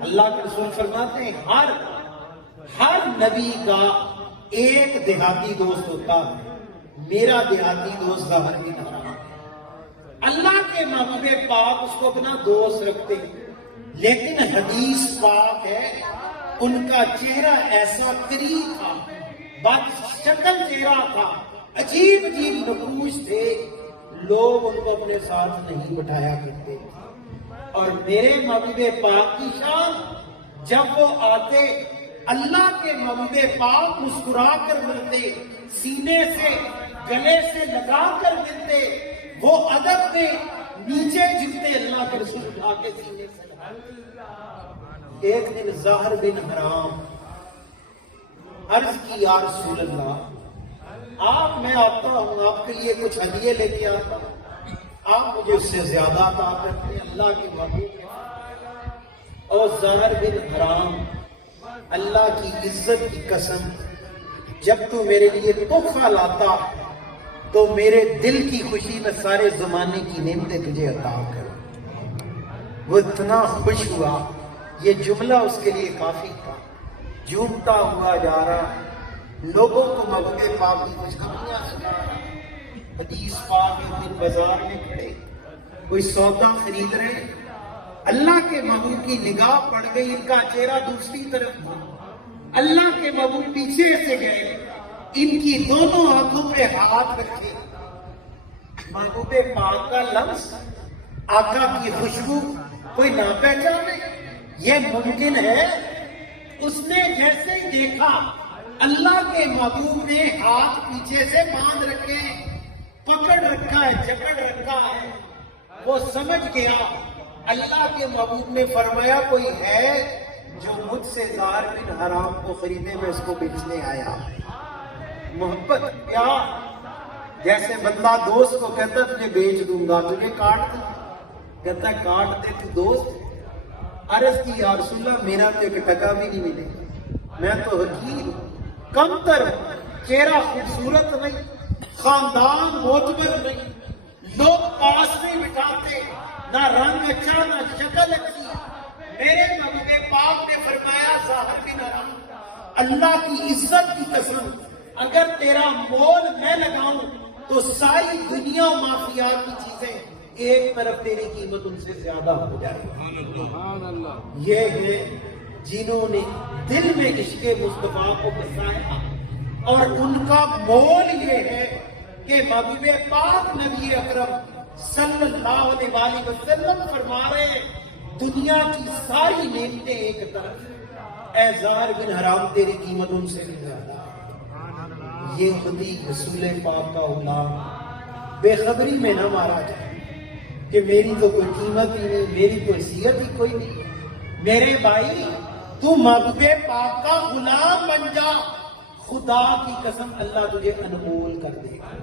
اللہ کے رسول فرماتے ہیں ہر نبی کا ایک دیہاتی دوست ہوتا ہے، میرا دیہاتی دوست ظاہر بن حرام ہے۔ اللہ کے محبوب پاک اس کو اپنا دوست رکھتے ہیں، لیکن حدیث پاک ہے ان کا چہرہ ایسا قریب تھا، بد شکل چہرہ تھا، عجیب عجیب نقوش تھے، لوگ ان کو اپنے ساتھ نہیں بٹھایا کرتے۔ اور میرے محبوب پاک کی شان، جب وہ آتے اللہ کے محبوب پاک مسکرا کر ملتے، سینے سے گلے سے لگا کر ملتے، وہ ادب میں نیچے جھکتے، اللہ کے رسول اٹھا کے سینے سے لگاتے۔ ایک دن ظاہر بن حرام عرض کی یا رسول اللہ، میں آتا ہوں آپ کے لیے کچھ ہدیے لے کے آتا ہوں، آپ مجھے اس سے زیادہ عطا کرتے ہیں، اللہ کے محبوب۔ اور ظاہر بن حرام، اللہ کی عزت کی قسم، جب تو میرے لیے تحفہ لاتا تو میرے دل کی خوشی میں سارے زمانے کی نعمتیں تجھے عطا کر۔ وہ اتنا خوش ہوا، یہ جملہ اس کے لیے کافی تھا، جھومتا ہوا جا رہا، لوگوں کو محبوب پاک کی خوشخبریاں سنا رہا۔ حدیث پاک ایک دن بازار میں کھڑے، کوئی سودا خرید رہے، اللہ کے محبوب کی نگاہ پڑ گئی، ان کا چہرہ دوسری طرف تھا، اللہ کے محبوب پیچھے سے گئے، ان کی دونوں آنکھوں پہ ہاتھ رکھے، محبوب پاک کا لفظ، آقا کی خوشبو کوئی نہ پہچانے؟ یہ ممکن ہے؟ اس نے جیسے ہی دیکھا اللہ کے محبوب نے ہاتھ پیچھے سے باندھ رکھے، پکڑ رکھا ہے، جکڑ رکھا ہے، وہ سمجھ گیا۔ اللہ کے محبوب نے فرمایا کوئی ہے جو مجھ سے ظاہر بن حرام کو خریدے، میں اس کو بیچنے آیا۔ محبت کیا؟ جیسے بندہ دوست کو کہتا ہے تجھے بیچ دوں گا، تجھے کاٹ دوں، کہتا ہے کاٹ دے تو دوست۔ عرض کی یا رسول اللہ، میرا تو ایک ٹکا بھی نہیں ملے، میں تو حقیر کم تر، چہرہ خوبصورت نہیں، خاندان معتبر نہیں، لوگ پاس نہیں بٹھاتے، نہ رنگ اچھا نہ شکل اچھی۔ میرے محبوب پاک نے فرمایا ظاہر بن حرام، اللہ کی عزت کی قسم، اگر تیرا مول میں لگاؤں تو ساری دنیا مافیات کی چیزیں ایک طرف تیری قیمت ان سے زیادہ ہو جائے۔ یہ ہے جنہوں نے دل میں عشق مصطفیٰ کو بسایا، اور ان کا مول یہ ہے کہ محبوب پاک نبی اکرم صلی اللہ علیہ وسلم فرما رہے ہیں دنیا کی ساری نعمتیں ایک طرف، اے ظاہر بن حرام تیری قیمت ان سے بھی زیادہ ہے۔ یہ خودی رسول پاک کا غلام بے خبری میں نہ مارا جائے کہ میری تو کوئی قیمت ہی نہیں، میری کوئی حیثیت ہی کوئی نہیں۔ میرے بھائی، تو محبوب پاک کا غلام بن جا، خدا کی قسم اللہ تجھے انمول کر دے گا۔